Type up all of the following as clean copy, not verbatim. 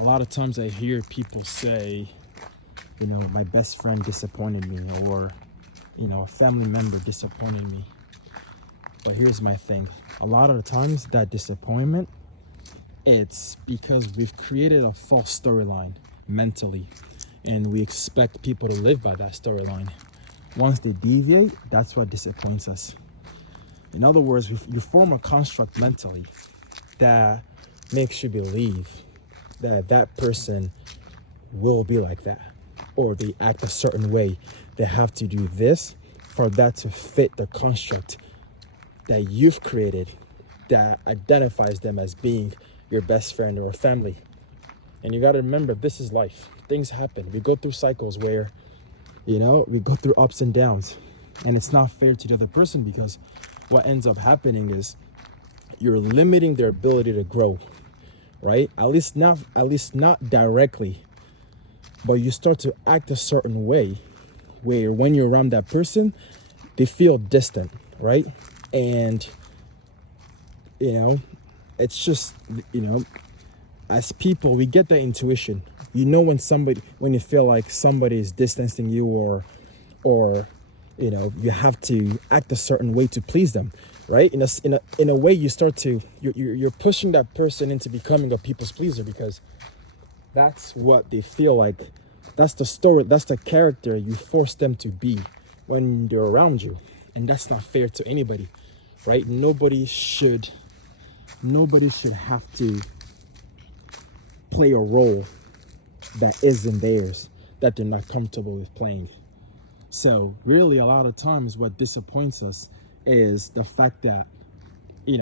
A lot of times I hear people say, my best friend disappointed me, or, a family member disappointed me. But here's my thing. A lot of the times that disappointment, it's because we've created a false storyline mentally, and we expect people to live by that storyline. Once they deviate, that's what disappoints us. In other words, you form a construct mentally that makes you believe that that person will be like that, or they act a certain way. They have to do this for that to fit the construct that you've created that identifies them as being your best friend or family. And you got to remember, this is life. Things happen. We go through cycles where, we go through ups and downs. And it's not fair to the other person, because what ends up happening is you're limiting their ability to grow, right? At least not directly, but you start to act a certain way where when you're around that person, they feel distant, right? And, it's just, as people, we get that intuition. When you feel like somebody is distancing you, or you have to act a certain way to please them, right? In a way, you start to you're pushing that person into becoming a people's pleaser, because that's what they feel like. That's the story. That's the character you force them to be when they're around you, and that's not fair to anybody, right? Nobody should have to play a role that isn't theirs, that they're not comfortable with playing. So really, a lot of times what disappoints us is the fact that,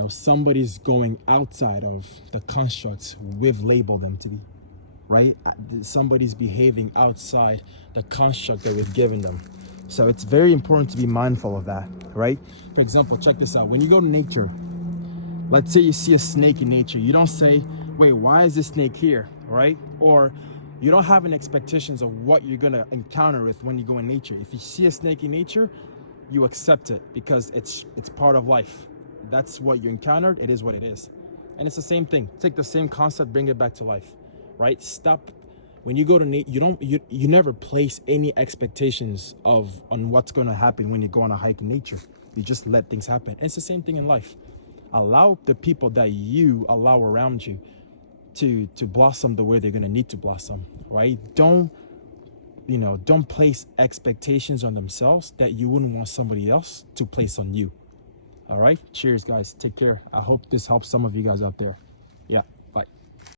somebody's going outside of the constructs we've labeled them to be, right? Somebody's behaving outside the construct that we've given them. So it's very important to be mindful of that, right? For example, check this out. When you go to nature, let's say you see a snake in nature, you don't say, wait, why is this snake here, right? Or you don't have an expectations of what you're gonna encounter with when you go in nature. If you see a snake in nature, you accept it because it's part of life. That's what you encountered. It is what it is. And it's the same thing. Take the same concept, bring it back to life, right? Stop. When you go to nature, you never place any expectations on what's going to happen when you go on a hike in nature. You just let things happen. And it's the same thing in life. Allow the people that you allow around you to blossom the way they're going to need to blossom, right? Don't place expectations on themselves that you wouldn't want somebody else to place on you. All right. Cheers, guys. Take care. I hope this helps some of you guys out there.